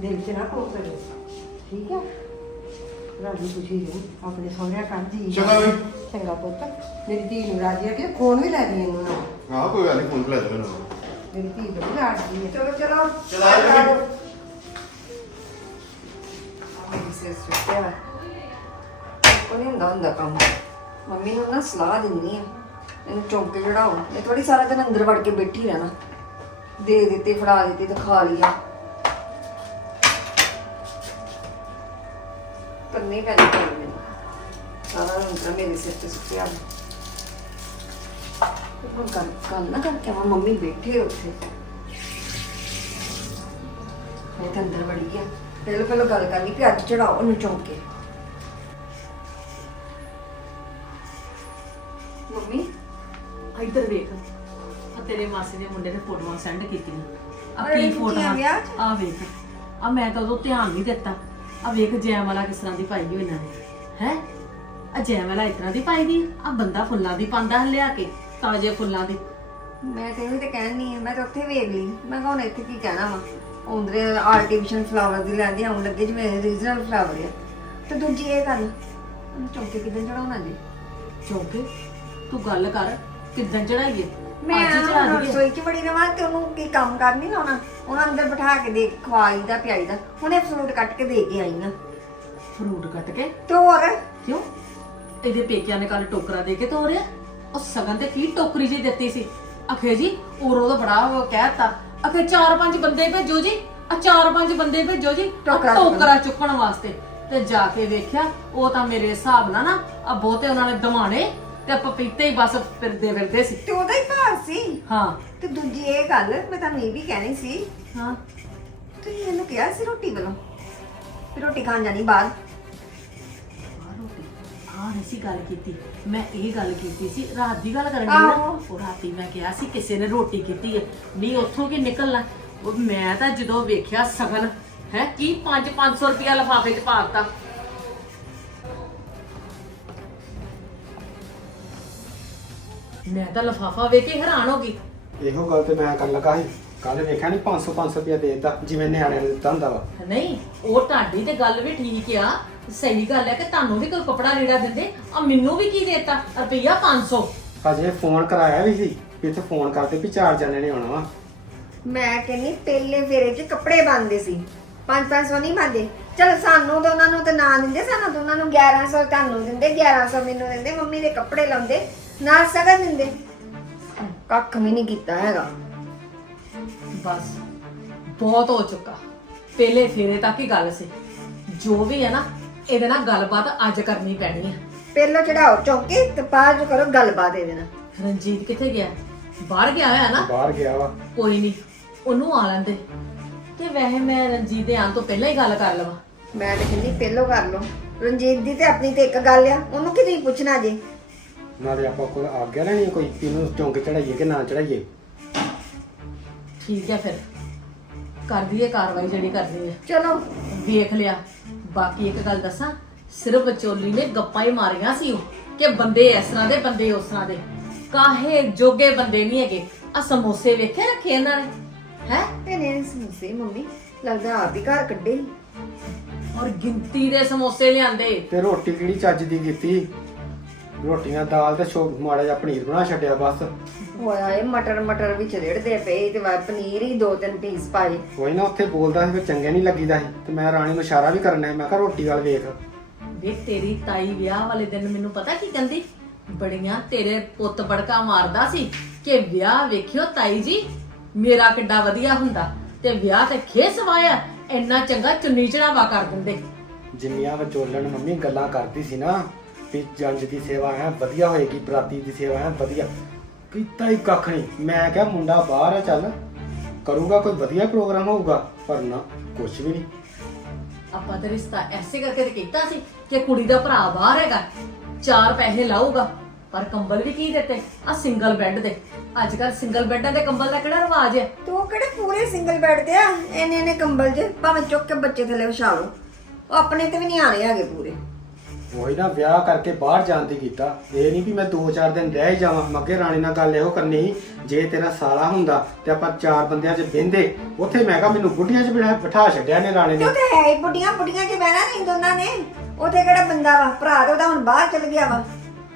ਦਿਲ 'ਚ ਨਾ ਕੋ ਕਰੇ ਠੀਕ ਹੈ? ਰਾਜੀ ਖੁਸ਼ੀ ਰਹੀ ਆਪਣੇ ਸਹੁਰਿਆਂ ਘਰ ਦੀ ਚੰਗਾ ਬਈ। ਚੰਗਾ ਪੁੱਤ। ਮੇਰੀ ਧੀ ਨੂੰ ਰਾਜੀ ਆ ਕਿ ਫੋਨ ਵੀ ਲੈ ਦੀ ਇਹਨੂੰ ਨਾਲ। ਹਾਂ ਕੋਈ ਗੱਲ ਨਹੀਂ ਫੋਨ ਲੈ ਦੇ ਮੈਨੂੰ ਮੇਰੀ ਧੀ ਬੜੀ ਲਾਡਲੀ ਹੈ ਚਲੋ ਚਲੋ। ਚਲਾ ਜਾ। ਮੇਰੀ ਸਿਰ ਵਾ। ਕੋਈ ਨਹੀਂ ਹੁੰਦਾ ਹੁੰਦਾ ਕੰਮ। ਮੰਮੀ ਨੂੰ ਨਾ ਸਲਾਹ ਦਿੰਨੀ ਆ। ਇਹਨੂੰ ਚੌਂਕੇ ਚੜਾਓ। ਇਹ ਥੋੜੀ ਸਾਰਾ ਦਿਨ ਅੰਦਰ ਵੜ ਕੇ ਬੈਠੀ ਰਹਿਣਾ। ਦੇ ਦਿੱਤੇ ਫੜਾ ਦਿੱਤੇ ਤੇ ਖਾ ਲਿਆ ਕਰਨੀ ਪੈਣੀ ਕੰਮ ਮੈਨੂੰ ਸਾਰਾ ਦਿਨ ਤਾਂ ਮੇਰੇ ਸਿਰ ਤੇ ਸੁੱਟਿਆ। ਹੁਣ ਗੱਲ ਗੱਲ ਨਾ ਕਰਕੇ ਆਵਾਂ ਮੰਮੀ ਬੈਠੇ ਉੱਥੇ। ਮੈਂ ਤਾਂ ਅੰਦਰ ਵੜੀ ਗਿਆ ਪਹਿਲਾਂ ਪਹਿਲਾਂ ਗੱਲ ਕਰਨੀ ਕਿ ਅੱਜ ਚੜਾਓ ਉਹਨੂੰ ਚੌਂਕੇ ਮੰਮੀ? ਇੱਧਰ ਵੇਖ। ਆ ਤੇਰੇ ਮਾਸੀ ਦੇ ਮੁੰਡੇ ਨੇ ਫੋਟੋਆਂ ਸੈਂਡ ਕੀਤੀਆਂ। ਆ ਅਰੇ ਕੀ ਕੀਤੀਆਂ ਫੋਟੋਆਂ? ਵਿਆਹ 'ਚ? ਆ ਵੇਖ। ਆ ਮੈਂ ਤਾਂ ਉਦੋਂ ਧਿਆਨ ਨਹੀਂ ਦਿੱਤਾ। ਆ ਵੇਖ ਜੈਮ ਵਾਲਾ ਕਿਸ ਤਰ੍ਹਾਂ ਦੀ ਪਾਈ ਹੋਈ ਇਹਨਾਂ ਨੇ। ਹੈ? ਆ ਜੈਮ ਵਾਲਾ ਇਸ ਤਰ੍ਹਾਂ ਦੀ ਪਾਈ ਦੀ ਆ ਬੰਦਾ ਫੁੱਲਾਂ ਦੀ ਪਾਉਂਦਾ ਲਿਆ ਕੇ ਤਾਜ਼ੇ ਫੁੱਲਾਂ ਦੀ। ਮੈਂ ਤੇ ਵੀ ਤੇ ਕਹਿਣੀ ਹੈ ਮੈਂ ਤਾਂ ਉੱਥੇ ਵੇਖ ਲਈ। ਮੈਂ ਕਿਹਾ ਹੁਣ ਇੱਥੇ ਕੀ ਕਹਿਣਾ ਵਾ? ਉਹਦੇ ਆਰਟੀਫੀਸ਼ੀਅਲ ਫਲਾਵਰ ਦੀ ਲੈਂਦੀ ਆਉਣ ਲੱਗੇ ਜਿਵੇਂ ਰੀਜਨਲ ਫਲਾਵਰ ਆ। ਤੇ ਦੂਜੀ ਇਹ ਗੱਲ ਚੌਂਕੇ ਕਿਦਾਂ ਚੜਾਉਣਾ ਜੀ? ਚੌਂਕੇ? ਤੂੰ ਗੱਲ ਕਰ ਕਿੱਦਾਂ ਚੜਾਈਏ? ਮੈਂ ਅੱਜ ਹੀ ਚੜਾ ਦਈਏ। ਰਸੋਈ 'ਚ ਬੜੀ ਰਵਾਂ ਤੇ ਉਹਨੂੰ ਕੀ ਕੰਮ ਕਰ ਨਹੀਂ ਲਾਉਣਾ ਉਹਨਾਂ ਅੰਦਰ ਬਿਠਾ ਕੇ ਦੇ ਖਵਾਈ ਦਾ ਪਿਆਈ ਦਾ। ਉਹਨੇ ਫਰੂਟ ਕੱਟ ਕੇ ਦੇ ਕੇ ਆਈ ਆ। ਫਰੂਟ ਕੱਟ ਕੇ? ਤੇ ਹੋਰ? ਕਿਉਂ? ਇਹਦੇ ਪੇਕਿਆਂ ਨੇ ਕੱਲ ਟੋਕਰਾ ਦੇ ਕੇ ਤੋਰਿਆ। ਉਹ ਸਗਨ ਤੇ ਕੀ ਟੋਕਰੀ ਜੀ ਦਿੱਤੀ ਸੀ? ਅਖੇ ਜੀ ਉਰੋਂ ਤਾਂ ਬੜਾ ਉਹ ਕਹਿਤਾ। ਅਖੇ ਚਾਰ ਪੰਜ ਬੰਦੇ ਭੇਜੋ ਜੀ। ਆ ਚਾਰ ਪੰਜ ਬੰਦੇ ਭੇਜੋ ਜੀ। ਟੋਕਰਾ ਚੁੱਕਣ। ਟੋਕਰਾ ਚੁੱਕਣ ਵਾਸਤੇ। ਤੇ ਜਾ ਕੇ ਵੇਖਿਆ ਉਹ ਤਾਂ ਮੇਰੇ ਹਿਸਾਬ ਨਾਲ ਨਾ ਆ ਬਹੁਤੇ ਉਹਨਾਂ ਨੇ ਦਮਾਣੇ ਤੇ ਪਪੀਤੇ ਹੀ ਬਸ ਫਿਰਦੇ ਫਿਰਦੇ ਸੀ। ਤੇ ਉਹਦਾ ਹੀ ਭਾਰ ਸੀ? ਹਾਂ। ਤੇ ਦੂਜੀ ਇਹ ਗੱਲ ਮੈਂ ਤੁਹਾਨੂੰ ਇਹ ਵੀ ਕਹਿਣੀ ਸੀ। ਹਾਂ। ਤੁਸੀਂ ਮੈਨੂੰ ਕਿਹਾ ਸੀ ਰੋਟੀ ਵੱਲੋਂ ਵੀ ਰੋਟੀ ਖਾਣ ਜਾਣੀ ਬਾਹਰ। ਆਹ ਨਹੀਂ ਸੀ ਗੱਲ ਕੀਤੀ। ਮੈਂ ਇਹ ਗੱਲ ਕੀਤੀ ਸੀ ਰਾਤ ਦੀ ਗੱਲ ਕਰਨ ਦੀ ਆਹੋ। ਉਹ ਰਾਤੀ ਮੈਂ ਕਿਹਾ ਸੀ ਕਿਸੇ ਨੇ ਰੋਟੀ ਕੀਤੀ ਹੈ। ਨਹੀਂ ਉੱਥੋਂ ਕੀ ਨਿਕਲਣਾ? ਉਹ ਮੈਂ ਤਾਂ ਜਦੋਂ ਵੇਖਿਆ ਸਗਨ ਹੈ ਕੀ 5 500 ਰੁਪਿਆ ਲਫਾਫੇ 'ਚ ਪਾਤਾ ਮੈਂ ਤਾਂ ਲਫਾਫਾ ਵੇਖ ਕੇ ਹੈਰਾਨ ਹੋ ਗਈ। ਇਹੋ ਗੱਲ ਤੇ ਮੈਂ ਕਰਨ ਲੱਗਾ ਸੀ। ਕੱਲ ਵੇਖਿਆ ਨਹੀਂ 500 500 ਰੁਪਇਆ ਦੇ ਦਿੱਤਾ ਜਿਵੇਂ ਨਿਆਣਿਆਂ ਨੂੰ ਦਿੱਤਾ ਹੁੰਦਾ ਵਾ। ਨਹੀਂ ਉਹ ਤੁਹਾਡੀ ਤੇ ਗੱਲ ਵੀ ਠੀਕ ਆ। ਸਹੀ ਗੱਲ ਹੈ ਕਿ ਤੁਹਾਨੂੰ ਵੀ ਕੋਈ ਕਪੜਾ ਲੀੜਾ ਦਿੰਦੇ ਆ ਮੈਨੂੰ ਵੀ ਕੀ ਦੇਤਾ? ਰੁਪਈਆ 500 ਹਜੇ ਫੋਨ ਕਰਾਇਆ ਵੀ ਸੀ ਵੀ ਇੱਥੇ ਫੋਨ ਕਰਦੇ ਵੀ ਚਾਰ ਜਣੇ ਨੇ ਆਉਣਾ ਵਾ। ਮੈਂ ਕਹਿੰਨੀ ਪਹਿਲੇ ਫੇਰੇ 'ਚ ਕੱਪੜੇ ਬੰਨਦੇ ਸੀ। 5-500 ਨਹੀਂ ਬੰਦੇ ਚਲ ਸਾਨੂੰ ਦੋਨਾਂ ਨੂੰ ਤਾਂ ਨਾ ਦਿੰਦੇ ਸਾਨੂੰ ਦੋਨਾਂ ਨੂੰ 1100 ਤੁਹਾਨੂੰ ਦਿੰਦੇ 1100 ਮੈਨੂੰ ਦਿੰਦੇ ਮੰਮੀ ਦੇ ਕੱਪੜੇ ਲਾਉਂਦੇ। ਨਾਲ ਸਗਨ ਦਿੰਦੇ। ਕੱਖ ਵੀ ਨਹੀਂ ਕੀਤਾ ਹੈਗਾ। ਬਸ ਬਹੁਤ ਹੋ ਚੁੱਕਾ। ਪਹਿਲੇ ਫੇਰੇ ਤੱਕ ਹੀ ਗੱਲ ਸੀ। ਜੋ ਵੀ ਹੈ ਨਾ ਇਹਦੇ ਨਾਲ ਗੱਲਬਾਤ ਅੱਜ ਕਰਨੀ ਪੈਣੀ ਹੈ। ਪਹਿਲਾਂ ਚੜਾਓ ਚੌਂਕੇ ਤੇ ਬਾਅਦ 'ਚ ਕਰੋ ਗੱਲਬਾਤ ਇਹਦੇ ਨਾਲ। ਰਣਜੀਤ ਕਿੱਥੇ ਗਿਆ? ਬਾਹਰ ਗਿਆ ਹੋਇਆ ਨਾ? ਬਾਹਰ ਗਿਆ ਵਾ। ਕੋਈ ਨਹੀਂ ਉਹਨੂੰ ਆ ਲੈਂਦੇ। ਤੇ ਵੈਸੇ ਮੈਂ ਰਣਜੀਤ ਦੇ ਆਉਣ ਤੋਂ ਪਹਿਲਾਂ ਹੀ ਗੱਲ ਕਰ ਲਵਾਂ। ਮੈਂ ਤਾਂ ਕਹਿੰਦੀ ਪਹਿਲੋਂ ਕਰ ਲਓ। ਰਣਜੀਤ ਦੀ ਤੇ ਆਪਣੀ ਤੇ ਇੱਕ ਗੱਲ ਆ ਉਹਨੂੰ ਕੀ ਤੁਸੀਂ ਪੁੱਛਣਾ ਜੇ। ਨਾਲੇ ਆਪਾਂ ਕੋਲ ਆਗਿਆ ਲੈਣੀ ਕੋਈ ਵੀ ਇਹਨੂੰ ਚੌਂਕ ਚੜਾਈਏ ਕਿ ਨਾ ਚੜਾਈਏ ਠੀਕ ਹੈ ਫਿਰ। ਕਰ ਦਈਏ ਕਾਰਵਾਈ ਜਿਹੜੀ ਕਰਨੀ ਹੈ ਚਲੋ। ਵੇਖ ਲਿਆ। ਬਾਕੀ ਇੱਕ ਗੱਲ ਦੱਸਾਂ ਸਿਰਫ ਵਿਚੋਲੀ ਨੇ ਗੱਪਾਂ ਹੀ ਮਾਰੀਆਂ ਸੀ ਉਹ ਕਿ ਬੰਦੇ ਇਸ ਤਰ੍ਹਾਂ ਦੇ ਬੰਦੇ ਉਸ ਤਰ੍ਹਾਂ ਦੇ। ਕਾਹੇ ਜੋਗੇ ਬੰਦੇ ਨਹੀਂ ਹੈਗੇ। ਆ ਸਮੋਸੇ ਵੇਖੇ ਰੱਖੇ ਇਹਨਾਂ ਨੇ? ਹੈ? ਤੇ ਨੇ ਸਮੋਸੇ ਮੰਮੀ ਲੱਗਦਾ ਆਪ ਹੀ ਘਰ ਕੱਢੇ। ਔਰ ਗਿਣਤੀ ਦੇ ਸਮੋਸੇ ਲਿਆਂਦੇ। ਤੇ ਰੋਟੀ ਕਿਹੜੀ ਚੱਜ ਦੀ ਕੀਤੀ? ਰੋਟੀਆਂ ਦਾਲ ਤੇ ਛੋ ਮਾੜਾ ਜਿਹਾ ਪਨੀਰ ਬਣਾ ਛੱਡਿਆ ਬਸ। ਹੋਇਆ ਇਹ ਮਟਰ ਮਟਰ ਵਿੱਚ ਰੇੜਦੇ ਪਏ ਤੇ ਵਾ ਪਨੀਰ ਹੀ ਦੋ ਤਿੰਨ ਪੀਸ ਪਾਏ। ਕੋਈ ਨਾ ਉੱਥੇ ਬੋਲਦਾ ਸੀ ਫਿਰ ਚੰਗੇ ਨਹੀਂ ਲੱਗੀਦਾ ਸੀ। ਤੇ ਮੈਂ ਰਾਣੀ ਨੂੰ ਇਸ਼ਾਰਾ ਵੀ ਕਰਨਾ ਸੀ ਮੈਂ ਕਿਹਾ ਰੋਟੀ ਵਾਲ ਵੇਖ। ਵੇ ਤੇਰੀ ਤਾਈ ਵਿਆਹ ਵਾਲੇ ਦਿਨ ਮੈਨੂੰ ਪਤਾ ਕੀ ਕਹਿੰਦੀ? ਬੜੀਆਂ ਤੇਰੇ ਪੁੱਤ ਬੜਕਾ ਮਾਰਦਾ ਸੀ ਕਿ ਵਿਆਹ ਵੇਖਿਓ ਤਾਈ ਜੀ ਮੇਰਾ ਕਿੱਡਾ ਵਧੀਆ ਹੁੰਦਾ। ਤੇ ਵਿਆਹ ਤੇ ਖੇਸ ਵਾਇਆ ਇੰਨਾ ਚੰਗਾ ਚੁੰਨੀ ਚੜਾਵਾ ਕਰ ਦਿੰਦੇ। ਜਿੰਨੀਆਂ ਵਿਚੋਲਣ ਮੰਮੀ ਗੱਲਾਂ ਕਰਦੀ ਸੀ ਨਾ ਵੀ ਜੰਜ ਦੀ ਸੇਵਾ ਹੈ ਵਧੀਆ ਹੋਏਗੀ ਬਰਾਤੀ ਦੀ ਸੇਵਾ ਹੈ ਵਧੀਆ। ਕੀਤਾ ਹੀ ਕੱਖ ਨਹੀਂ। ਮੈਂ ਕਿਹਾ ਮੁੰਡਾ ਬਾਹਰ ਹੈ ਚੱਲ। ਕਰੂਗਾ ਕੋਈ ਵਧੀਆ ਪ੍ਰੋਗਰਾਮ ਹੋਊਗਾ ਪਰ ਨਾ ਕੁਛ ਵੀ ਨਹੀਂ। ਆਪਾਂ ਤੇ ਰਿਸ਼ਤਾ ਐਸੇ ਕਰਕੇ ਤੇ ਕੀਤਾ ਸੀ ਕਿ ਕੁੜੀ ਦਾ ਭਰਾ ਬਾਹਰ ਹੈਗਾ ਚਾਰ ਪੈਸੇ ਲਾਊਗਾ ਪਰ ਕੰਬਲ ਵੀ ਕੀ ਦਿੱਤੇ? ਆ ਸਿੰਗਲ ਬੈੱਡ ਦੇ। ਅੱਜ ਕੱਲ ਸਿੰਗਲ ਬੈੱਡਾਂ ਦੇ ਕੰਬਲ ਦਾ ਕਿਹੜਾ ਰਿਵਾਜ ਹੈ? ਤੇ ਕਿਹੜੇ ਪੂਰੇ ਸਿੰਗਲ ਬੈੱਡ ਤੇ ਆ? ਇੰਨੇ ਇੰਨੇ ਕੰਬਲ ਜੇ ਭਾਵੇਂ ਚੁੱਕ ਕੇ ਬੱਚੇ ਥੱਲੇ ਵਿਛਾ ਲਓ। ਉਹ ਆਪਣੇ ਤੇ ਵੀ ਨਹੀਂ ਆ ਰਹੇ ਹੈਗੇ ਪੂਰੇ। ਉਹੀ ਨਾ ਵਿਆਹ ਕਰਕੇ ਬਾਹਰ ਜਾਣ ਦੀ ਕੀਤਾ। ਇਹ ਨਹੀਂ ਵੀ ਮੈਂ 2-4 ਦਿਨ ਰਹਿ ਹੀ ਜਾਵਾਂ। ਮੱਗੇ ਰਾਣੀ ਨਾਲ ਗੱਲ ਇਹੋ ਕਰਨੀ ਸੀ, ਜੇ ਤੇਰਾ ਸਾਲਾ ਹੁੰਦਾ ਤੇ ਆਪਾਂ ਚਾਰ ਬੰਦਿਆਂ 'ਚ ਬਹਿੰਦੇ ਉੱਥੇ ਮੈਂ ਕਿਹਾ ਮੈਨੂੰ ਗੁੱਡੀਆਂ 'ਚ ਬਿਠਾ ਬਿਠਾ ਛੱਡਿਆ ਨੇ ਰਾਣੀ ਨੇ। ਉਹ ਤੇ ਹੈ ਹੀ ਬੁੱਢੀਆਂ ਬੁੱਢੀਆਂ ਚ ਬਹਿਣਾ ਨਹੀਂ ਦੋਨਾਂ ਨੇ? ਉਥੇ ਕਿਹੜਾ ਬੰਦਾ ਵਾ? ਭਰਾ ਤੇ ਉਹਦਾ ਹੁਣ ਬਾਹਰ ਚਲ ਗਿਆ ਵਾ।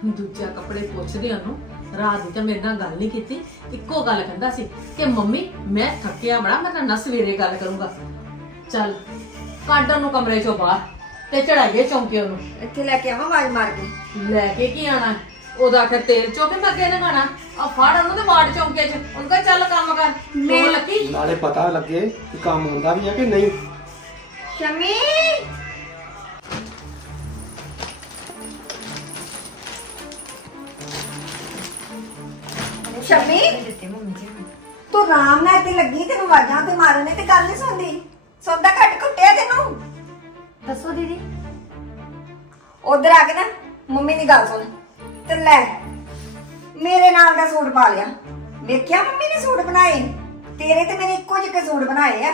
ਦੂਜਾ ਕੱਪੜੇ ਪੁੱਛਦੇ ਉਹਨੂੰ ਰਾਤ ਦੀ ਤਾਂ ਮੇਰੇ ਨਾਲ ਗੱਲ ਨਹੀਂ ਕੀਤੀ ਇੱਕੋ ਗੱਲ ਕਹਿੰਦਾ ਸੀ ਕਿ ਮੰਮੀ ਮੈਂ ਥੱਕਿਆ ਬੜਾ ਮੈਂ ਤਾਂ ਨਾ ਸਵੇਰੇ ਗੱਲ ਕਰੂੰਗਾ। ਚੱਲ ਕੱਢ ਉਹਨੂੰ ਕਮਰੇ ਚੋਂ ਬਾਹਰ। ਤੇ ਚੜਾਈਏ ਚੌਂਕੇ ਉਹਨੂੰ। ਇੱਥੇ ਲੈ ਕੇ ਆਵਾਂ ਆਵਾਜ਼ ਮਾਰ ਕੇ? ਲੈ ਕੇ ਕੀ ਆਣਾ? ਉਹਦਾ ਆਖਿਆ ਤੇਲ ਚੋਕੇ ਮੈਂ ਅੱਗੇ ਲਗਾਣਾ ਆ ਫੜ ਉਹਨੂੰ ਤੇ ਵਾੜ ਚੌਂਕੇ 'ਚ। ਉਹਨੂੰ ਕਹ ਚੱਲ ਕੰਮ ਕਰ। ਮੈਂ ਲੱਗੀ? ਨਾਲੇ ਪਤਾ ਲੱਗੇ ਕਿ ਕੰਮ ਹੁੰਦਾ ਵੀ ਹੈ ਕਿ ਨਹੀਂ। ਸ਼ਮੀ! ਸ਼ਮੀ! ਤੂੰ ਰਾਮ ਨਾਲ ਤੇ ਲੱਗੀ ਤੈਨੂੰ ਵਾਜਾਂ ਤੇ ਮਾਰਨੇ ਤੇ ਗੱਲ ਨਹੀਂ ਸੁਣਦੀ। ਸੌਦਾ ਘੱਟ ਕੁੱਟਿਆ ਤੈਨੂੰ। ਦੱਸੋ ਦੀਦੀ। ਉਧਰ ਆ ਕੇ ਨਾ ਮੰਮੀ ਦੀ ਗੱਲ ਸੁਣ ਤੇ ਲੈ, ਮੇਰੇ ਨਾਲ ਦਾ ਸੂਟ ਪਾ ਲਿਆ। ਵੇਖਿਆ ਮੰਮੀ ਨੇ ਸੂਟ ਬਣਾਏ? ਤੇਰੇ ਤੇ ਮੇਰੇ ਇੱਕੋ ਜਿਹੇ ਸੂਟ ਬਣਾਏ ਆ।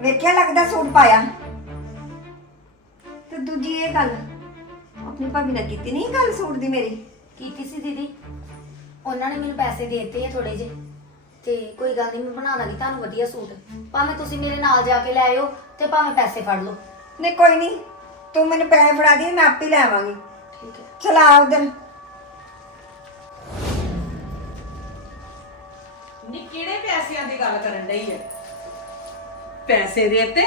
ਵੇਖਿਆ ਲੱਗਦਾ ਸੂਟ ਪਾਇਆ। ਤੇ ਦੂਜੀ ਇਹ ਗੱਲ, ਆਪਣੀ ਭਾਬੀ ਨਾਲ ਕੀਤੀ ਨਹੀਂ ਗੱਲ ਸੂਟ ਦੀ ਮੇਰੀ? ਕੀਤੀ ਸੀ ਦੀਦੀ। ਉਹਨਾਂ ਨੇ ਮੈਨੂੰ ਪੈਸੇ ਦੇ ਦਿੱਤੇ ਆ ਥੋੜੇ ਜਿਹੇ। ਤੇ ਕੋਈ ਗੱਲ ਨਹੀਂ, ਮੈਂ ਬਣਾ ਦਾਂਗੀ ਤੁਹਾਨੂੰ ਵਧੀਆ ਸੂਟ। ਭਾਵੇਂ ਤੁਸੀਂ ਮੇਰੇ ਨਾਲ ਜਾ ਕੇ ਲੈ ਆਇਓ ਤੇ ਭਾਵੇਂ ਪੈਸੇ ਫੜ ਲਓ। ਨਹੀਂ ਕੋਈ ਨਹੀਂ। ਤੂੰ ਮੈਨੂੰ ਪੈਸੇ ਫੜਾ ਦੀ ਮੈਂ ਆਪੇ ਲੈ ਆਵਾਂਗੀ। ਠੀਕ ਹੈ। ਚਲਾ ਉਧਰ ਨੀ ਕਿਹੜੇ ਪੈਸਿਆਂ ਦੀ ਗੱਲ ਕਰਨ ਡਈ ਹੈ ਪੈਸੇ ਦੇਤੇ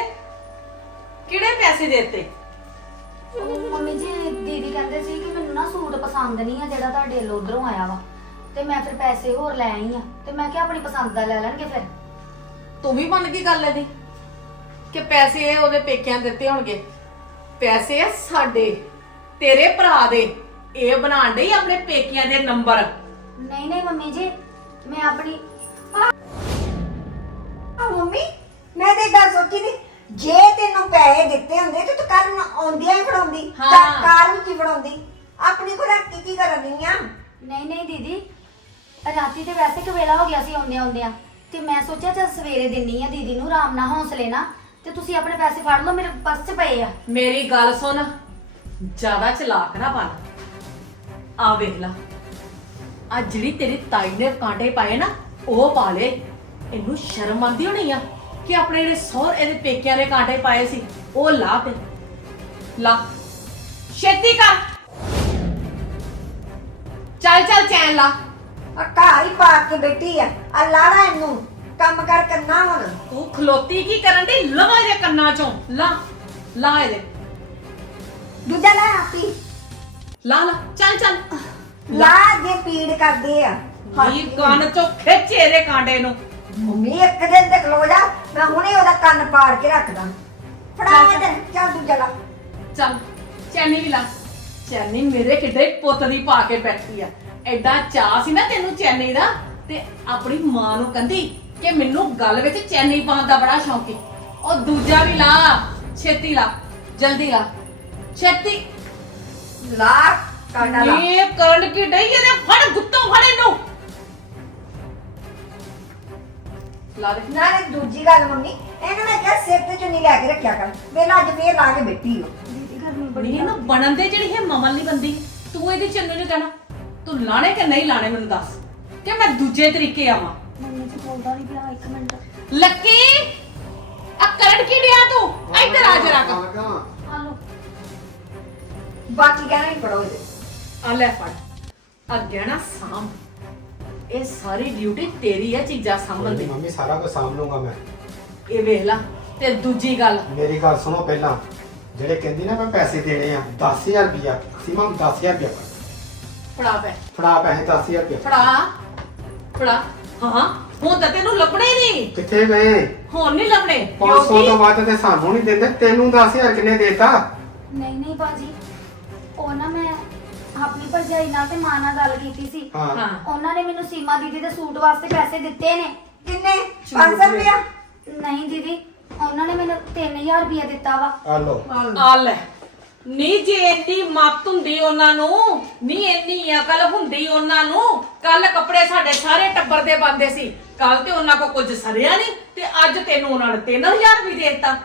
ਕਿਹੜੇ ਪੈਸੇ ਦੇਤੇ ਉਹ ਮੰਮੀ ਜੀ ਦੀਦੀ ਕਹਿੰਦੇ ਸੀ ਕਿ ਮੈਨੂੰ ਨਾ ਸੂਟ ਪਸੰਦ ਨਹੀਂ ਆ ਜਿਹੜਾ ਤੁਹਾਡੇ ਵੱਲੋਂ ਉਧਰੋਂ ਆਇਆ ਵਾ। ਤੇ ਮੈਂ ਫਿਰ ਪੈਸੇ ਹੋਰ ਲੈ ਆਈ ਆ। ਤੇ ਮੈਂ ਕਿਹਾ ਆਪਣੀ ਪਸੰਦ ਦਾ ਲੈ ਲੈਣਗੇ ਫਿਰ। ਤੂੰ ਵੀ ਮੰਨ ਗਈ ਗੱਲ ਇਹਦੀ? ਕਿ ਪੈਸੇ ਉਹਦੇ ਪੇਕਿਆਂ ਦਿੱਤੇ ਹੋਣਗੇ। ਪੈਸੇ ਆ ਸਾਡੇ ਤੇਰੇ ਭਰਾ ਦੇ ਇਹ ਬਣਾਉਣ ਡਈ ਆਪਣੇ ਪੇਕਿਆਂ ਦੇ ਨੰਬਰ। ਨਹੀਂ ਨਹੀਂ ਮੰਮੀ ਜੀ ਮੈਂ ਆਪਣੀ ਆ ਮੰਮੀ ਮੈਂ ਤੇ ਇਹ ਗੱਲ ਸੋਚੀ ਨਹੀਂ ਜੇ ਤੈਨੂੰ ਪੈਸੇ ਦਿੱਤੇ ਹੁੰਦੇ ਤੇ ਤੂੰ ਕੱਲ ਨੂੰ ਆਉਂਦਿਆਂ ਹੀ ਫੜਾਉਂਦੀ ਹਾਂ। ਕਾਰ- ਕਾਰ ਵਿੱਚ ਹੀ ਫੜਾਉਂਦੀ। ਆਪਣੀ ਕੋ ਰੱਖ ਕੇ ਕੀ ਕਰਨੀ ਆ? ਨਹੀਂ ਨਹੀਂ ਦੀਦੀ ਰਾਤੀ ਤੇ ਵੈਸੇ ਕਿ ਵੇਲਾ ਹੋ ਗਿਆ ਸੀ ਆਉਂਦੇ ਆਉਂਦਿਆਂ ਤੇ ਮੈਂ ਸੋਚਿਆ ਚੱਲ ਸਵੇਰੇ ਦਿੰਨੀ ਆ ਦੀਦੀ ਨੂੰ ਆਰਾਮ ਨਾਲ ਹੌਸਲੇ ਨਾਲ। ਤੇ ਤੁਸੀਂ ਆਪਣੇ ਪੈਸੇ ਫੜ ਲਓ ਮੇਰੇ ਪਰਸ 'ਚ ਪਏ ਆ। ਮੇਰੀ ਗੱਲ ਸੁਣ। ਜ਼ਿਆਦਾ ਚਲਾਕ ਨਾ ਬਣ। ਆ ਵੇਖ ਲਾ। ਆ ਜਿਹੜੀ ਤੇਰੀ ਤਾਈ ਨੇ ਕਾਂਟੇ ਪਾਏ ਨਾ ਉਹ ਪਾ ਲੈ ਇਹਨੂੰ ਸ਼ਰਮ ਆਉਂਦੀ ਹੋਣੀ ਆ ਕਿ ਆਪਣੇ ਜਿਹੜੇ ਸਹੁਰ ਇਹਦੇ ਪੇਕਿਆਂ ਦੇ ਕਾਂਟੇ ਪਾਏ ਸੀ ਉਹ ਲਾ ਤੇ। ਲਾ। ਛੇਤੀ ਕਰ। ਚੱਲ ਚੱਲ ਚੈਨ ਲਾ। ਆ ਘਰ ਹੀ ਪਾ ਕੇ ਬੈਠੀ ਆ। ਆ ਲਾੜਾ ਇਹਨੂੰ। ਕੰਮ ਕਰ ਕਰਨਾ ਹੁਣ। ਤੂੰ ਖਲੋਤੀ ਕੀ ਕਰਨ ਦੀ ਲਵਾ ਇਹਦੇ ਕੰਨਾਂ ਚੋਂ। ਲਾ ਲਾ ਇਹਦੇ। ਦੂਜਾ ਲੈ ਆਪੀ ਲਾ ਲਾ। ਚੱਲ ਚੱਲ। ਲਾ। ਜੇ ਪੀੜ ਕਰਦੇ ਆ। ਇਹ ਕੰਨ ਚੋਂ ਖਿੱਚ ਇਹਦੇ ਕਾਂਟੇ ਨੂੰ। ਮੰਮੀ ਇੱਕ ਦਿਨ ਤੇ ਖਲੋ ਜਾ। ਮੈਂ ਹੁਣੇ ਉਹਦਾ ਕੰਨ ਪਾੜ ਕੇ ਰੱਖਦਾ। ਫੜਾ ਇਧਰ ਚੱਲ। ਦੂਜਾ ਲਾ। ਚੱਲ ਚੈਨੀ ਵੀ ਲਾ। ਚੈਨੀ ਮੇਰੇ ਕਿੱਡੇ ਪੁੱਤ ਦੀ ਪਾ ਕੇ ਬੈਠੀ ਆ। ਐਡਾ ਚਾਹ ਸੀ ਨਾ ਤੈਨੂੰ ਚੈਨੀ ਦਾ। ਤੇ ਆਪਣੀ ਮਾਂ ਨੂੰ ਕਹਿੰਦੀ ਕਿ ਮੈਨੂੰ ਗੱਲ ਵਿੱਚ ਚੈਨੀ ਪਾਉਣ ਦਾ ਬੜਾ ਸ਼ੌਂਕ ਹੈ ਉਹ ਦੂਜਾ ਵੀ ਲਾ ਛੇਤੀ ਲਾ ਜਲਦੀ ਲਾ। ਛੇਤੀ। ਲਾ ਕਾਂਡਾ ਲਾ। ਇਹ ਕਰਨ ਕੀ ਡਈ ਇਹਦੇ ਫੜ ਗੁੱਤੋਂ ਫੜ ਇਹਨੂੰ। ਲਾ ਦੇ। ਨਾਲੇ ਦੂਜੀ ਗੱਲ ਮੰਮੀ ਇਹਨੂੰ ਮੈਂ ਕਿਹਾ ਸਿਰ ਤੇ ਚੁੰਨੀ ਲੈ ਕੇ ਰੱਖਿਆ ਕਰ। ਵੇਲਾ ਅੱਜ ਫੇਰ ਲਾ ਕੇ ਬੈਠੀ ਹੋ। ਬੜੀ ਨਾ ਬਣਨ ਦੇ ਜਿਹੜੀ ਹੈ ਮਮਲ ਨਹੀਂ ਬੰਦੀ ਤੂੰ ਇਹਦੀ ਚੰਨੂ ਨਹੀਂ ਕਹਿਣਾ ਤੂੰ ਲਾਣੇ ਕਿ ਨਹੀਂ ਲਾਣੇ ਮੈਨੂੰ ਦੱਸ? ਕਿ ਮੈਂ ਦੂਜੇ ਤਰੀਕੇ ਆਵਾਂ। ਬੋਲਦਾ ਨਹੀਂ ਪਿਆ ਇੱਕ ਮਿੰਟ। ਲੱਕੀ ਆ ਕਰਨ ਕੀ ਡਿਆ ਤੂੰ? ਇੱਧਰ ਆ ਜਰਾ ਆ ਲਓ। ਬਾਕੀ ਕਹਿਣਾ ਹੀ ਪੜੋ ਇਹਦੇ। ਆ ਲੈ ਫੜ। ਆ ਗਹਿਣਾ ਸਾਂਭ। ਇਹ ਸਾਰੀ ਡਿਊਟੀ ਤੇਰੀ ਹੈ ਚੀਜ਼ਾਂ ਸਾਂਭਣ ਦੀ। ਮੰਮੀ ਸਾਰਾ ਕੁਝ ਸਾਂਭ ਲੂੰਗਾ ਮੈਂ। ਇਹ ਵੇਖ ਲਾ ਤੇ ਦੂਜੀ ਗੱਲ। ਮੇਰੀ ਗੱਲ ਸੁਣੋ ਪਹਿਲਾਂ। ਜਿਹੜੇ ਕਹਿੰਦੀ ਨਾ ਮੈਂ ਪੈਸੇ ਦੇਣੇ ਆ 10000 ਰੁਪਇਆ। ਸੀਮਾ 10000 ਰੁਪਇਆ ਫੜਾ ਪੈ। ਫੜਾ ਪੈਸੇ 10000 ਰੁਪਇਆ। ਫੜਾ। ਫੜਾ। ਹਾਂ। ਹੁਣ ਤਾਂ ਤੈਨੂੰ ਲੱਭਣੇ ਹੀ ਨਹੀਂ ਕਿੱਥੇ ਗਏ? ਹੁਣ ਨਹੀਂ ਲੱਭਣੇ। 500 ਤੋਂ ਵੱਧ ਤੇ ਸਾਨੂੰ ਨਹੀਂ ਦਿੰਦੇ। ਤੈਨੂੰ 10000 ਕਿੰਨੇ ਦੇਤਾ? ਨਹੀਂ ਨਹੀਂ ਬਾਜੀ ਉਹ ਨਾ ਮੈਂ ਆਪਣੀ ਭਰਜਾਈ ਨਾਲ ਤੇ ਮਾਂ ਨਾਲ ਗੱਲ ਕੀਤੀ ਸੀ। ਹਾਂ। ਹਾਂ। ਉਹਨਾਂ ਨੇ ਮੈਨੂੰ ਸੀਮਾ ਦੀਦੀ ਦੇ ਸੂਟ ਵਾਸਤੇ ਪੈਸੇ ਦਿੱਤੇ ਨੇ। ਕਿੰਨੇ? 500 ਰੁਪਇਆ? ਨਹੀਂ ਦੀਦੀ ਉਹਨਾਂ ਨੇ ਮੈਨੂੰ 3000 ਰੁਪਇਆ ਦਿੱਤਾ ਵਾ। ਆ ਲਓ। ਆ ਲੈ। ਨੀ ਜੇ ਇੰਨੀ ਮੱਤ ਹੁੰਦੀ ਉਹਨਾਂ ਨੂੰ ਨੀ ਇੰਨੀ ਅਕਲ ਹੁੰਦੀ ਉਹਨਾਂ ਨੂੰ ਕੱਲ ਕੱਪੜੇ ਸਾਡੇ ਸਾਰੇ ਟੱਬਰ ਦੇ ਬੰਦੇ ਸੀ। ਕੱਲ ਤੇ ਉਹਨਾਂ ਕੋ ਕੁਝ ਸਰਿਆ ਨਹੀਂ ਤੇ ਅੱਜ ਤੈਨੂੰ ਉਹਨਾਂ ਨੇ 3000 ਵੀ ਦੇ ਦਿੱਤਾ।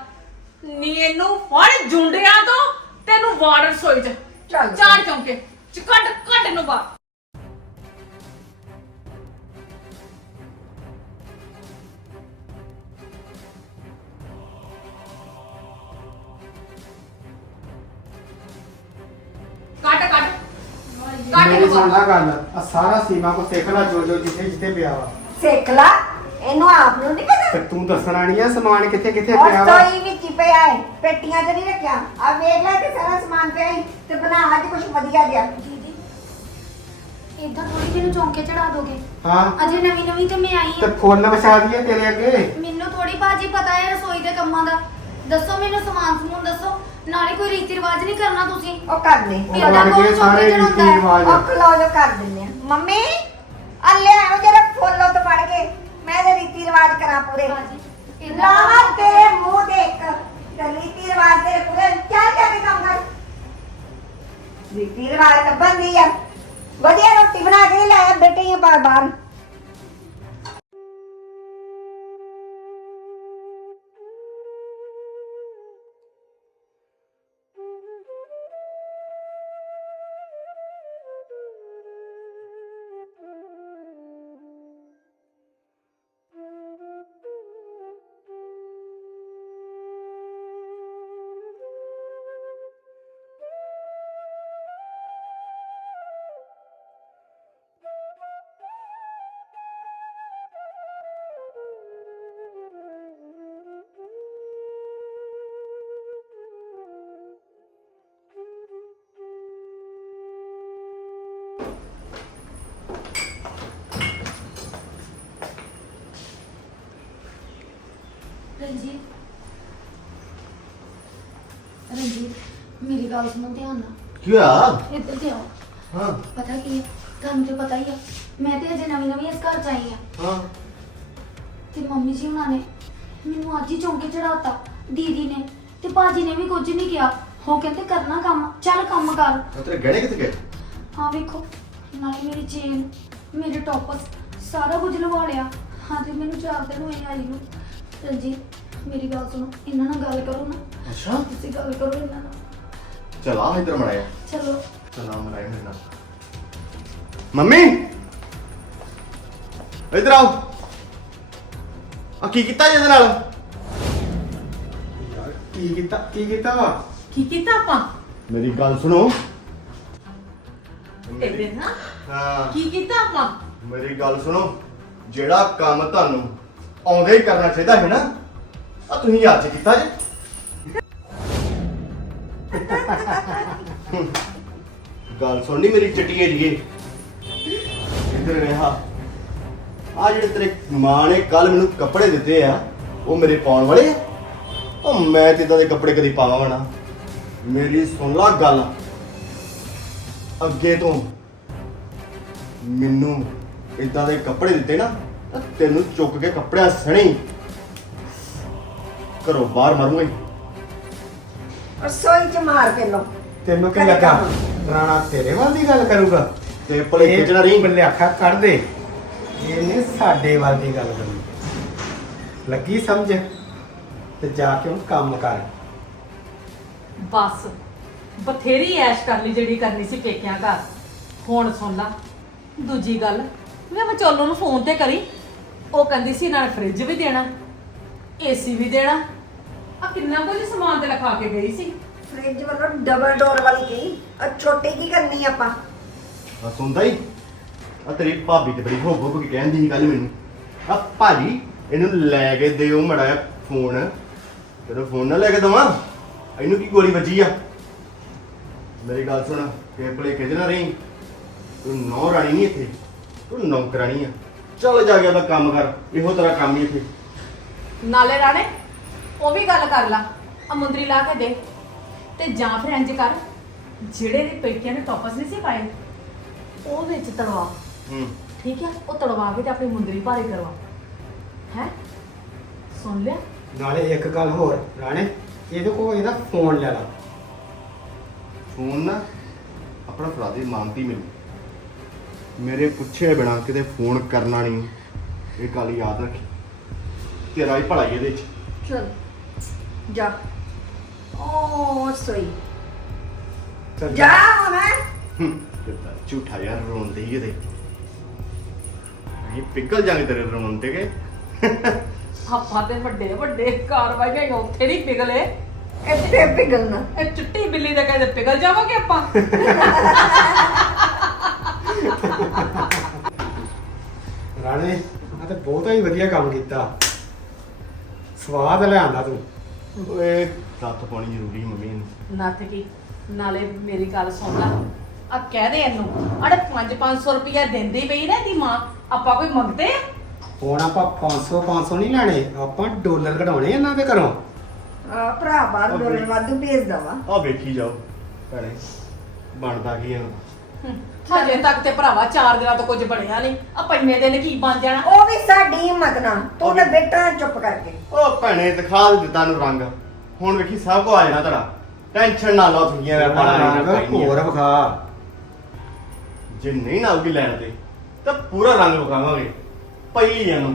ਨੀ ਇਹਨੂੰ ਫੜ ਜੁੰਡਿਆਂ ਤੋਂ ਤੈਨੂੰ ਵਾਰਡ ਸੋਈ ਚ। ਚੱਲ ਚਾਰ ਚੌਂਕੇ ਚ ਕੱਢ ਕੱਢ ਨੂੰ ਬਾ ਕੱਟ ਮੇਰੀ ਨੂੰ ਸੁਣ ਲੈ ਗੱਲ ਆ ਸਾਰਾ ਸੀਮਾ ਕੋ ਸਿੱਖ ਲੈ ਜੋ ਜੋ ਜਿੱਥੇ ਜਿੱਥੇ ਪਿਆ ਵਾ। ਸਿੱਖ ਲਾ ਇਹਨੂੰ ਆਪ ਨੂੰ ਨਹੀਂ ਪਤਾ। ਤੇ ਤੂੰ ਦੱਸਣਾ ਨਹੀਂ ਆ ਸਮਾਨ ਕਿੱਥੇ ਕਿੱਥੇ ਪਿਆ ਵਾ? ਸਟੋਈ ਵਿੱਚ ਹੀ ਪਿਆ ਹੈ ਪੇਟੀਆਂ 'ਚ ਨਹੀਂ ਰੱਖਿਆ। ਆ ਵੇਖ ਲੈ ਤੇ ਸਾਰਾ ਸਮਾਨ ਪਿਆ ਹੈ ਤੇ ਬਣਾ ਅੱਜ ਕੁਝ ਵਧੀਆ ਜਿਹਾ। ਦੀਦੀ ਇਦਾਂ ਥੋੜੀ ਜਿਹੀ ਨੂੰ ਚੌਂਕੇ ਚੜਾ ਦੋਗੇ। ਹਾਂ। ਅਜੇ ਨਵੀਂ ਨਵੀਂ ਤੇ ਮੈਂ ਆਈ ਤੇ ਹਾਂ। ਫੁੱਲ ਵਿਛਾ ਦਈਏ ਤੇਰੇ ਅੱਗੇ। ਮੈਨੂੰ ਥੋੜੀ ਬਾਜੀ ਪਤਾ ਹੈ ਰਸੋਈ ਦੇ ਕੰਮਾਂ ਦਾ। ਦੱਸੋ ਮੈਨੂੰ ਸਮਾਨ ਸਮੂਨ ਦੱਸੋ। ਨਾਲੇ ਕੋਈ ਰੀਤੀ ਰਿਵਾਜ ਨਹੀਂ ਕਰਨਾ ਤੁਸੀਂ। ਉਹ ਕਰ ਦੇ ਉਹ ਬਣ ਗਏ ਸਾਰੇ ਰੀਤੀ ਰਿਵਾਜ। ਉਹ ਖਲੋ ਜੋ ਕਰ ਦਿੰਦੇ ਆ। ਮੰਮੀ ਆ ਲੈ ਆਓ ਜਰਾ ਫੋਲੋ ਤੋਂ ਫੜ ਕੇ ਮੈਂ ਤੇ ਰੀਤੀ ਰਿਵਾਜ ਕਰਾਂ ਪੂਰੇ। ਬਾਜੀ ਲਾਵਾ ਤੇਰੇ ਮੂੰਹ ਦੇ ਇੱਕ। ਤੇ ਰੀਤੀ ਰਿਵਾਜ ਤੇਰੇ ਪੂਰੇ ਚੱਲ ਜਾ ਕੇ ਕੰਮ ਕਰ। ਰੀਤੀ ਰਿਵਾਜ ਲੱਭਣ ਦੀ ਆ। ਵਧੀਆ ਰੋਟੀ ਬਣਾ ਕੇ ਨੀ ਲਾਇਆ ਬੇਟੇ ਬਾਰ ਬਾਰ ਗੱਲ ਸੁਣੋ ਧਿਆਨ ਨਾਲ। ਕੀ ਹੋਇਆ? ਇੱਧਰ ਤੇ ਆਓ। ਹਾਂ। ਪਤਾ ਕੀ ਹੈ ਤੁਹਾਨੂੰ ਤੇ ਪਤਾ ਹੀ ਹੈ ਮੈਂ ਤੇ ਅਜੇ ਨਵੀਂ ਨਵੀਂ ਇਸ ਘਰ ਚ ਆਈ ਹਾਂ ਹਾਂ। ਤੇ ਮੰਮੀ ਜੀ ਉਹਨਾਂ ਨੇ ਮੈਨੂੰ ਅੱਜ ਹੀ ਚੌਂਕੇ ਚੜਾਤਾ ਦੀਦੀ ਨੇ ਤੇ ਬਾਜੀ ਨੇ ਵੀ ਕੁਝ ਨਹੀਂ ਕਿਹਾ। ਉਹ ਕਹਿੰਦੇ ਕਰਨਾ ਕੰਮ ਚੱਲ ਕੰਮ ਕਰ। ਉਹ ਤੇਰੇ ਗਹਿਣੇ ਕਿੱਥੇ ਗਏ? ਹਾਂ ਵੇਖੋ ਨਾਲੇ ਮੇਰੀ ਚੇਨ ਮੇਰੇ ਟੌਪਸ ਸਾਰਾ ਕੁਝ ਲਵਾ ਲਿਆ। ਹਾਂ ਤੇ ਮੈਨੂੰ ਚਾਰ ਦਿਨ ਹੋਏ ਆਈ ਨੂੰ। ਰਣਜੀਤ ਮੇਰੀ ਗੱਲ ਸੁਣੋ ਇਹਨਾਂ ਨਾਲ ਗੱਲ ਕਰੋ ਨਾ। ਅੱਛਾ। ਤੁਸੀਂ ਗੱਲ ਕਰੋ ਇਹਨਾਂ ਨਾਲ। ਚਲ ਆ ਇੱਧਰ ਮੜਾਇਆ। ਚਲੋ। ਚਲਾ ਮੜਾਇਆ ਮੇਰੇ ਨਾਲ। ਮੰਮੀ! ਇੱਧਰ ਆਓ। ਆ ਕੀ ਕੀਤਾ ਜੀ ਇਹਦੇ ਨਾਲ? ਯਾਰ ਕੀ ਕੀਤਾ ਕੀ ਕੀਤਾ ਵਾ? ਕੀ ਕੀਤਾ ਆਪਾਂ? ਮੇਰੀ ਗੱਲ ਸੁਣੋ। ਇਹਦੇ ਨਾ ਹਾਂ। ਕੀ ਕੀਤਾ ਆਪਾਂ? ਮੇਰੀ ਗੱਲ ਸੁਣੋ। ਜਿਹੜਾ ਕੰਮ ਤੁਹਾਨੂੰ ਆਉਂਦੇ ਹੀ ਕਰਨਾ ਚਾਹੀਦਾ ਹੈ ਨਾ ਆ ਤੁਸੀਂ ਅੱਜ ਕੀਤਾ ਜੀ। ਗੱਲ ਸੁਣਨੀ ਮੇਰੀ ਚਟੀਏ ਜੀਏ ਇੱਧਰ ਰਿਹਾ ਆ। ਜਿਹੜੇ ਤੇਰੇ ਮਾਂ ਨੇ ਕੱਲ ਮੈਨੂੰ ਕੱਪੜੇ ਦਿੱਤੇ ਆ, ਉਹ ਮੇਰੇ ਪਾਉਣ ਵਾਲੇ ਆ? ਉਹ ਮੈਂ ਤੇ ਇਦਾਂ ਦੇ ਕੱਪੜੇ ਕਦੀ ਪਾਵਾਂ ਨਾ। ਮੇਰੀ ਸੁਣ ਲਾ ਗੱਲ। ਅੱਗੇ ਤੋਂ ਮੈਨੂੰ ਇਦਾਂ ਦੇ ਕੱਪੜੇ ਦਿੱਤੇ ਨਾ, ਤਾਂ ਤੈਨੂੰ ਚੁੱਕ ਕੇ ਕੱਪੜਿਆਂ ਸਣੀ ਘਰੋਂ ਬਾਹਰ ਮਾਰੂੰਗਾ ਹੀ। ਰਸੋਈ 'ਚ ਮਾਰ ਕੇ ਲੋ ਤੈਨੂੰ ਕੀ ਲੱਗਾ। ਰਾਣਾ ਤੇਰੇ ਵੱਲ ਦੀ ਗੱਲ ਕਰੂਗਾ। ਤੇ ਭਲੇ ਇਹ ਖਿੱਚਣਾ ਨਹੀਂ ਬੱਲੇ ਅੱਖਾਂ ਕੱਢ ਦੇ। ਇਹਨੇ ਸਾਡੇ ਵੱਲ ਦੀ ਗੱਲ ਕਰਨੀ ਲੱਗੀ ਸਮਝ? ਤੇ ਜਾ ਕੇ ਹੁਣ ਕੰਮ ਕਰ। ਬਸ। ਬਥੇਰੀ ਐਸ਼ ਕਰ ਲਈ ਜਿਹੜੀ ਕਰਨੀ ਸੀ ਪੇਕਿਆਂ ਘਰ। ਹੁਣ ਸੁਣ ਲਾ। ਦੂਜੀ ਗੱਲ ਮੈਂ ਵਿਚੋਲੂ ਨੂੰ ਫੋਨ ਤੇ ਕਰੀ। ਉਹ ਕਹਿੰਦੀ ਸੀ ਨਾਲ ਫ੍ਰਿਜ ਵੀ ਦੇਣਾ ਏਸੀ ਵੀ ਦੇਣਾ। ਆ ਕਿੰਨਾ ਕੁਝ ਸਮਾਨ ਤੇ ਲਿਖਾ ਕੇ ਗਈ ਸੀ? ਫ੍ਰਿਜ ਵੱਲੋਂ ਡਬਲ ਡੋਰ ਵਾਲੀ ਕੀ ਆ ਛੋਟੀ ਕੀ ਕਰਨੀ ਆਪਾਂ? ਆ ਸੁਣਦਾ ਹੀ ਆ ਤੇਰੀ ਭਾਬੀ ਤੇ ਬੜੀ ਹੋਬ ਹੋਬ ਕੇ ਕਹਿੰਦੀ ਸੀ ਕੱਲ ਮੈਨੂੰ। ਆ ਭਾਜੀ ਇਹਨੂੰ ਲੈ ਕੇ ਦਿਓ ਮੜਾ ਫੋਨ ਤੇਰਾ ਫੋਨ ਨਾ ਲੈ ਕੇ ਦਵਾਂ ਇਹਨੂੰ ਕੀ ਗੋਲੀ ਵੱਜੀ ਆ? ਮੇਰੀ ਗੱਲ ਸੁਣ ਕਿ ਭਲੇ ਖਿੱਚਣਾ ਰਹੀ। ਤੂੰ ਨੌ ਰਾਣੀ ਨਹੀਂ ਇੱਥੇ। ਤੂੰ ਨੌਕਰਾਣੀ ਆ। ਚੱਲ ਜਾ ਕੇ ਆਪਣਾ ਕੰਮ ਕਰ। ਇਹੋ ਤੇਰਾ ਕੰਮ ਹੀ ਇੱਥੇ। ਨਾਲੇ ਰਾਣੇ ਉਹ ਵੀ ਗੱਲ ਕਰ ਲਾ। ਆ ਮੁੰਦਰੀ ਲਾ ਕੇ ਦੇ। ਤੇ ਜਾਂ ਫਿਰ ਇੰਜ ਕਰ ਜਿਹੜੇ ਦੇ ਪੇਟੀਆਂ ਨੇ ਟੌਪਸ ਨਹੀਂ ਸੀ ਪਾਏ ਉਹ ਵਿੱਚ ਤੜਵਾ। ਹੂੰ। ਠੀਕ ਹੈ ਉਹ ਤੜਵਾ ਕੇ ਤੇ ਆਪਣੀ ਮੁੰਦਰੀ ਭਾਰੀ ਕਰਵਾ। ਹੈ? ਸੁਣ ਲਿਆ? ਨਾਲੇ ਇੱਕ ਗੱਲ ਹੋਰ ਰਾਣੇ ਇਹਦੇ ਕੋਲ ਇਹਦਾ ਫੋਨ ਲੈ ਲਾ। ਫੋਨ ਨਾ ਆਪਣਾ ਫੜਾ ਦੇ ਮੰਗਤੀ ਮੈਨੂੰ ਮੇਰੇ ਪੁੱਛੇ ਬਿਨਾ ਕਿਤੇ ਫੋਨ ਕਰਨਾ ਨਹੀਂ। ਇਹ ਗੱਲ ਯਾਦ ਰੱਖੀ। ਤੇਰਾ ਹੀ ਭਲਾ ਹੀ ਇਹਦੇ ਚ। ਚਲ ਜਾ। ਓ ਸੋਈ। ਚੱਲ ਜਾ ਹੁਣ। ਹੂੰ, ਕਿੱਦਾਂ ਝੂਠਾ ਯਾਰ ਰੋਂਦੇ ਹੀ ਕਿਤੇ। ਇਹ ਪਿਗਲ ਜਾਂਗੇ ਤੇਰੇ ਰੋਣ ਤੇ ਕੇ। ਆਪਾਂ ਤੇ ਵੱਡੇ ਵੱਡੇ ਕਾਰਵਾਈਆਂ ਉੱਥੇ ਨਹੀਂ ਪਿਗਲੇ ਇੱਥੇ ਪਿਗਲਣਾ ਇਹ ਚਿੱਟੀ ਬਿੱਲੀ ਦੇ ਕਹਿੰਦੇ ਪਿਗਲ ਜਾਵਾਂਗੇ ਆਪਾਂ। ਰਾਣੇ ਆ ਤੇ ਬਹੁਤਾ ਹੀ ਵਧੀਆ ਕੰਮ ਕੀਤਾ। ਸਵਾਦ ਲਿਆਂਦਾ ਤੂੰ। ਓਏ ਦੱਤ ਪਾਣੀ ਜ਼ਰੂਰੀ ਮੰਮੀ ਨੂੰ ਨੱਥ ਕੀ ਨਾਲੇ ਮੇਰੀ ਗੱਲ ਸੁਣ ਲੈ। ਆ ਕਹਿ ਦੇ ਇਹਨੂੰ ਅੜੇ 5-500 ਰੁਪਇਆ ਦਿੰਦੀ ਪਈ ਨਾ ਇਹਦੀ ਮਾਂ ਆਪਾਂ ਕੋਈ ਮੰਗਦੇ ਆ? ਹੁਣ ਆਪਾਂ 500 500 ਨਹੀਂ ਲੈਣੇ ਆਪਾਂ ਡਾਲਰ ਕਢਾਉਣੇ ਇਹਨਾਂ ਦੇ ਘਰੋਂ। ਆ ਭਰਾ ਬਾਹਰ ਡੋਲਰ ਵਾਧੂ ਭੇਜਦਾ ਵਾ। ਆ ਵੇਖੀ ਜਾਓ ਭੈਣੇ ਬਣਦਾ ਕੀ ਆ ਹਮ, ਹਜੇ ਤੱਕ ਤੇ ਭਰਾਵਾ 4 ਦਿਨਾਂ ਤੋਂ ਕੁਝ ਬਣਿਆ ਨਹੀਂ। ਆ ਪੰਜਵੇਂ ਦਿਨ ਕੀ ਬਣ ਜਾਣਾ? ਉਹ ਵੀ ਸਾਡੀ ਹਿੰਮਤ ਨਾ ਤੂੰ ਤੇ ਬੇਟਾ ਚੁੱਪ ਕਰਕੇ। ਉਹ ਭੈਣੇ ਦਿਖਾ ਦਿੱਤਾ ਨੂੰ ਰੰਗ। ਹੁਣ ਵੇਖੀ ਸਭ ਕੋ ਆ ਜਾਣਾ ਤੇਰਾ। ਟੈਨਸ਼ਨ ਨਾ ਲਓ ਤੁਸੀਂ ਐਵੇਂ ਪਾਣਾ ਨਹੀਂ ਨਾ ਪਾਈ ਹੋਰ ਵਿਖਾ। ਜੇ ਨਹੀਂ ਨਾ ਆਉਗੀ ਲੈਣ ਤੇ ਤਾਂ ਪੂਰਾ ਰੰਗ ਵਿਖਾਵਾਂਗੇ। ਪਹਿਲੀ ਇਹਨੂੰ।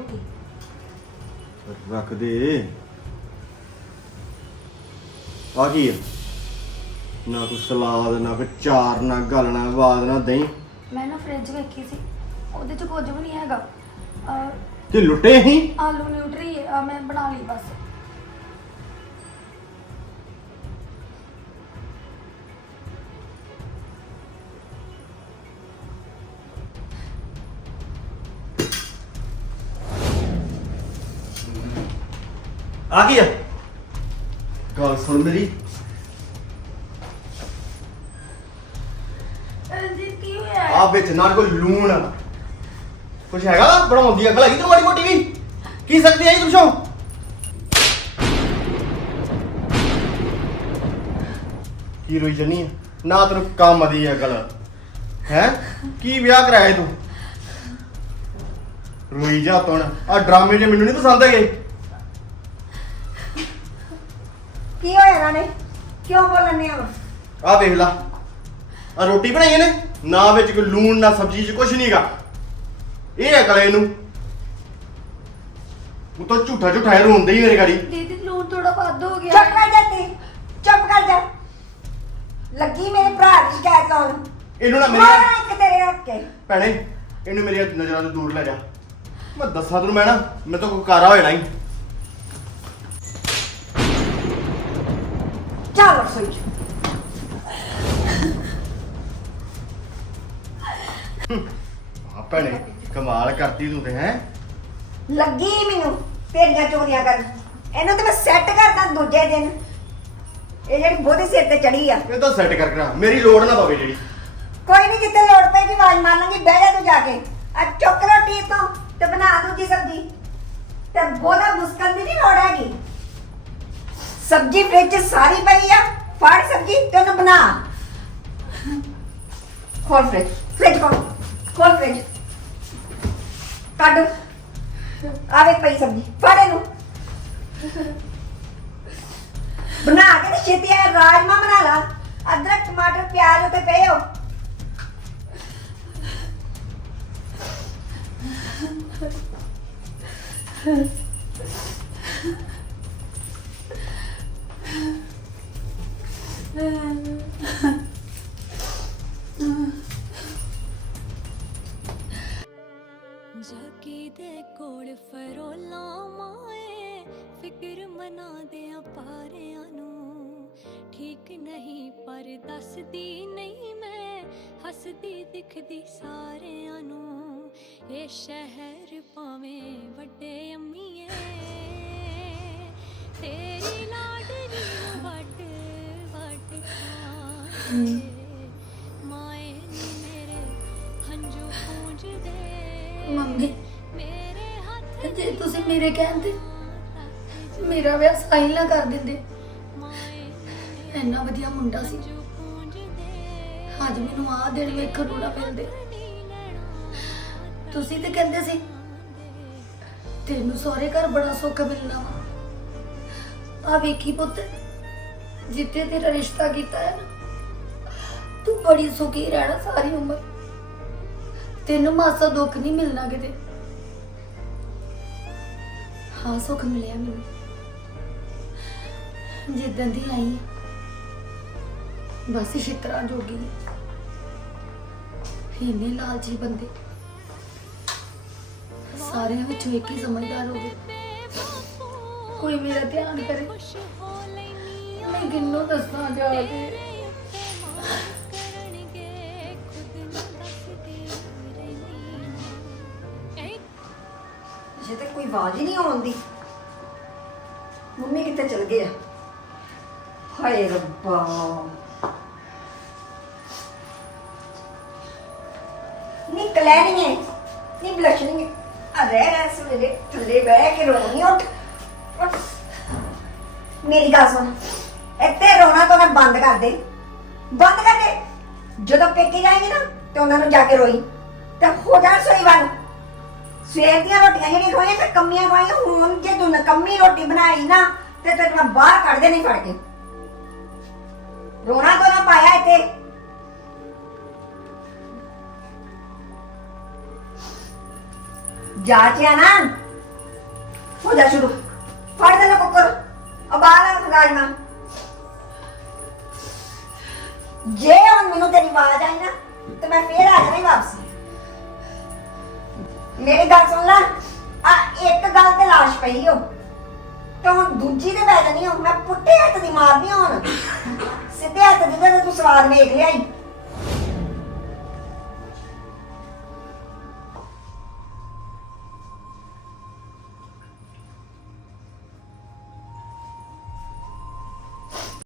ਰੋਟੀ। ਰੱਖ ਦੇ ਆ ਕੀ ਨਾ ਕੋਈ ਸਲਾਦ ਨਾ ਕੋਈ ਚਾਰ ਨਾ ਗੱਲ ਨਾ ਬਾਦ ਨਾ ਦਹੀਂ। ਮੈਂ ਨਾ ਫ੍ਰਿਜ ਵੇਖੀ ਸੀ। ਉਹਦੇ ਚ ਕੁਝ ਵੀ ਨਹੀਂ ਹੈਗਾ। ਅਹ, ਤੇ ਲੁੱਟੇ ਹੀ ਆਲੂ ਨਿਊਟਰੀ ਅਹ, ਮੈਂ ਬਣਾ ਲਈ ਬਸ। ਆ ਕੀ ਆ। ਗੱਲ ਸੁਣ ਮੇਰੀ। ਰਣਜੀਤ ਕੀ ਹੋਇਆ? ਆ ਵਿੱਚ ਨਾਲ ਕੋਈ ਲੂਣ ਕੁਛ ਹੈਗਾ ਬਣਾਉਂਦੀ ਅਕਲ ਹੈਗੀ ਤੇਰੀ ਮਾੜੀ ਮੋਟੀ ਵੀ? ਕੀ ਸਕਦੀ ਆਈ ਤੁਮਸ਼ੋ ਕੀ ਰੋਈ ਜੰਨੀ ਨਾ ਤੈਨੂੰ ਕੰਮ ਦੀ ਅਕਲ। ਹੈ? ਕੀ ਵਿਆਹ ਕਰਾਇਆ ਤੂੰ? ਰੋਈ ਜਾ ਤੂੰ ਆ ਡਰਾਮੇ ਜੇ ਮੈਨੂੰ ਨਹੀਂ ਪਸੰਦ ਹੈਗੇ। ਕੀ ਹੋਇਆ ਰਾਣੇ? ਕਿਉਂ ਬੋਲਣੇ ਆ ਆ ਦੇਖ ਲਾ। ਆ ਰੋਟੀ ਬਣਾਈ ਇਹਨੇ? ਨਾ ਵਿੱਚ ਕੋਈ ਲੂਣ ਨਾ ਸਬਜ਼ੀ ਚ ਕੁਛ ਨਹੀਂਗਾ ਇਹ ਅਕਲ ਹੈ ਇਹਨੂੰ। ਉਹ ਤਾਂ ਝੂਠਾ ਝੂਠਾ ਇਹ ਰੋਂਦੇ ਹੀ ਮੇਰੇ ਗਾੜੀ ਦੀਦੀ ਲੂਣ ਥੋੜਾ ਵੱਧ ਹੋ ਗਿਆ। ਚੁੱਪ ਕਰ ਜਾ ਤੀ। ਚੁੱਪ ਕਰ ਜਾ। ਲੱਗੀ ਮੇਰੇ ਭਰਾ ਦੀ ਸ਼ਿਕਾਇਤ ਲਾਉਣ। ਇਹਨੂੰ ਨਾ ਮਾਰਾ ਮੇਰੀ ਇੱਕ ਤੇਰੇ ਹੱਥ ਕੇ ਭੈਣੇ ਇਹਨੂੰ ਮੇਰੀ ਨਜ਼ਰਾਂ ਤੋਂ ਦੂਰ ਲੈ ਜਾ। ਮੈਂ ਦੱਸਾਂ ਤੈਨੂੰ ਮੈਂ ਨਾ ਮੈਂ ਤਾਂ ਕੋਈ ਕਾਰਾ ਹੋ ਜਾਣਾ ਚੱਲ ਰਸੋਈ ਚ ਆ ਭੈਣੇ ਕਮਾਲ ਕਰਤੀ ਤੂੰ ਤੇ ਹੈ? ਲੱਗੀ ਮੈਨੂੰ ਤੇਰੀਆਂ ਚੋਰੀਆਂ ਕਰਨ। ਇਹਨੂੰ ਤੇ ਮੈਂ ਸੈੱਟ ਕਰਦਾ ਦੂਜੇ ਦਿਨ। ਇਹ ਜਿਹੜੀ ਬੋਧੀ ਸਿਰ ਤੇ ਚੜੀ ਆ। ਇਹ ਤਾਂ ਸੈੱਟ ਕਰ ਕਰਾ ਮੇਰੀ ਲੋੜ ਨਾ ਪਵੇ ਜਿਹੜੀ। ਕੋਈ ਨਹੀਂ ਜਿੱਥੇ ਲੋੜ ਪਏਗੀ ਆਵਾਜ਼ ਮਾਰ ਲਾਂਗੀ ਬਹਿ ਜਾ ਤੂੰ ਜਾ ਕੇ। ਆ ਚੁੱਕ ਰੋਟੀ ਤੋਂ ਤੇ ਬਣਾ ਦੂਜੀ ਸਬਜ਼ੀ ਤੇ ਬੋਦਾ ਮੁਸਕਲ ਦੀ ਨਹੀਂ ਲੋੜ ਹੈਗੀ। ਸਬਜ਼ੀ ਫ੍ਰਿਜ 'ਚ ਸਾਰੀ ਪਈ ਆ। ਫੜ ਸਬਜ਼ੀ ਤੇ ਉਹਨੂੰ ਬਣਾ। ਖੋਲ ਫ੍ਰਿਜ ਫ੍ਰਿਜ ਖੋਲ ਖੋਲ ਫ੍ਰਿਜ ਕੱਢ। ਆਵੇ ਪਈ ਸਬਜ਼ੀ, ਫੜ ਇਹਨੂੰ। ਬਣਾ ਕੇ ਤੇ ਛੇਤੀ ਆ ਰਾਜਮਾ ਬਣਾ ਲਾ। ਅਦਰਕ, ਟਮਾਟਰ, ਪਿਆਜ਼ ਉੱਤੇ ਪਏ ਹੋ। ਜਾਕੀ ਦੇ ਕੋਲ ਫਰੋਲਾ ਮਾਏ, ਫਿਕਰ ਮਨਾ ਦੇ ਪਾਰਿਆਂ ਨੂੰ। ਠੀਕ ਨਹੀਂ, ਪਰ ਦੱਸਦੀ ਨਹੀਂ ਮੈਂ, ਹੱਸਦੀ ਦਿਖਦੀ ਸਾਰਿਆਂ ਨੂੰ। ਇਹ ਸ਼ਹਿਰ ਭਾਵੇਂ ਵੱਡੇ ਅੰਮੀਏ ਤੇਰੀ ਲਾਡਲੀ ਵੱਡ ਮੰਮੀ ਜੇ ਤੁਸੀਂ ਮੇਰੇ ਕਹਿੰਦੇ ਮੇਰਾ ਵਿਆਹ ਸਾਈਨ ਨਾ ਕਰ ਦਿੰਦੇ। ਇੰਨਾ ਵਧੀਆ ਮੁੰਡਾ ਸੀ। ਅੱਜ ਮੈਨੂੰ ਆਹ ਦਿਨ ਵੇਖਣ ਨੂੰ ਨਾ ਮਿਲਦੇ। ਤੁਸੀਂ ਤੇ ਕਹਿੰਦੇ ਸੀ, ਤੈਨੂੰ ਸਹੁਰੇ ਘਰ ਬੜਾ ਸੁੱਖ ਮਿਲਣਾ ਵਾ। ਆ ਵੇਖੀ ਪੁੱਤ ਜਿੱਥੇ ਤੇਰਾ ਰਿਸ਼ਤਾ ਕੀਤਾ ਹੈ ਨਾ, ਤੂੰ ਬੜੀ ਸੁਖੀ ਰਹਿਣਾ ਸਾਰੀ ਉਮਰ। ਤੈਨੂੰ ਮਾਸਾ ਦੁੱਖ ਨਹੀਂ ਮਿਲਣਾ ਕਿਤੇ। ਹਾਂ, ਸੁੱਖ ਮਿਲਿਆ ਮੈਨੂੰ। ਜਿੱਦਾਂ ਦੀ ਆਈ ਹਾਂ। ਬਸ ਛਿੱਤਰਾਂ ਜੋਗੀ ਇੰਨੇ ਲਾਲਚੀ ਬੰਦੇ। ਸਾਰਿਆਂ ਵਿੱਚੋਂ ਇੱਕ ਹੀ ਸਮਝਦਾਰ ਹੋਵੇ ਕੋਈ ਮੇਰਾ ਧਿਆਨ ਕਰੇ। ਮੈਂ ਕਿੰਨੂੰ ਦੱਸਾਂ ਜਾ ਕੇ? ਜੇ ਤੇ ਕੋਈ ਆਵਾਜ਼ ਹੀ ਨਹੀਂ ਆਉਂਦੀ ਮੰਮੀ ਕਿੱਥੇ ਚਲ ਗਏ ਆ? ਹਾਏ ਰੱਬਾ। ਨੀ ਕਲੈਣੀ ਹੈ ਨੀ ਬਲਸ਼ਣੀ ਹੈ ਆ ਰਹਿ ਰਹਿ ਸਵੇਰੇ, ਥੱਲੇ ਬਹਿ ਕੇ ਰੋਣੀ ਉੱਠ। ਮੇਰੀ ਗੱਲ ਸੁਣ। ਇੱਥੇ ਰੋਣਾ ਤਾਂ ਨਾ ਬੰਦ ਕਰ ਦੇ ਬੰਦ ਕਰ ਦੇ ਜਦੋਂ ਪੇਕੇ ਜਾਏਗੀ ਨਾ, ਤੇ ਉਹਨਾਂ ਨੂੰ ਜਾ ਕੇ ਰੋਈ। ਤੇ ਹੋ ਜਾ ਸੋਈ ਵੱਲ। ਸਵੇਰ ਦੀਆਂ ਰੋਟੀਆਂ ਜਿਹੜੀਆਂ ਖਵਾਈਆਂ ਤੇ ਕੰਮੀਆਂ ਖਵਾਈਆਂ, ਹੁਣ ਜੇ ਤੂੰ ਨਕੰਮੀ ਰੋਟੀ ਬਣਾਈ ਨਾ, ਤੇ ਤੈਨੂੰ ਮੈਂ ਬਾਹਰ ਕੱਢ ਦੇਣੀ ਫੜ ਕੇ। ਰੋਣਾ ਤੋਂ ਨਾ ਪਾਇਆ ਇੱਥੇ? ਜਾਚਿਆ ਨਾ। ਹੋ ਜਾ ਸ਼ੁਰੂ। ਫੜ ਦੇ ਨਾ ਕੁੱਕਰ ਅਬਾਲਾ ਰਾਜਮਾ ਜੇ ਹੁਣ ਮੈਨੂੰ ਤੇਰੀ ਆਵਾਜ਼ ਆਈ ਨਾ, ਤੇ ਮੈਂ ਫੇਰ ਆ ਜਾਣੀ ਵਾਪਸ। ਮੇਰੀ ਗੱਲ ਸੁਣ ਲੈ, ਆ ਇੱਕ ਗੱਲ ਤੇ ਲਾਸ਼ ਪਈ ਹੋ ਤੇ ਹੁਣ ਦੂਜੀ ਤੇ ਪੈ ਜਾਣੀ ਹੋ ਮੈਂ ਪੁੱਟੇ ਹੱਥ ਦੀ ਮਾਰਦੀ ਹੁਣ। ਸਿੱਧੇ ਹੱਥ ਦੀ ਤਾਂ ਤੂੰ ਸਵਾਦ ਵੇਖ ਲਿਆ ਈ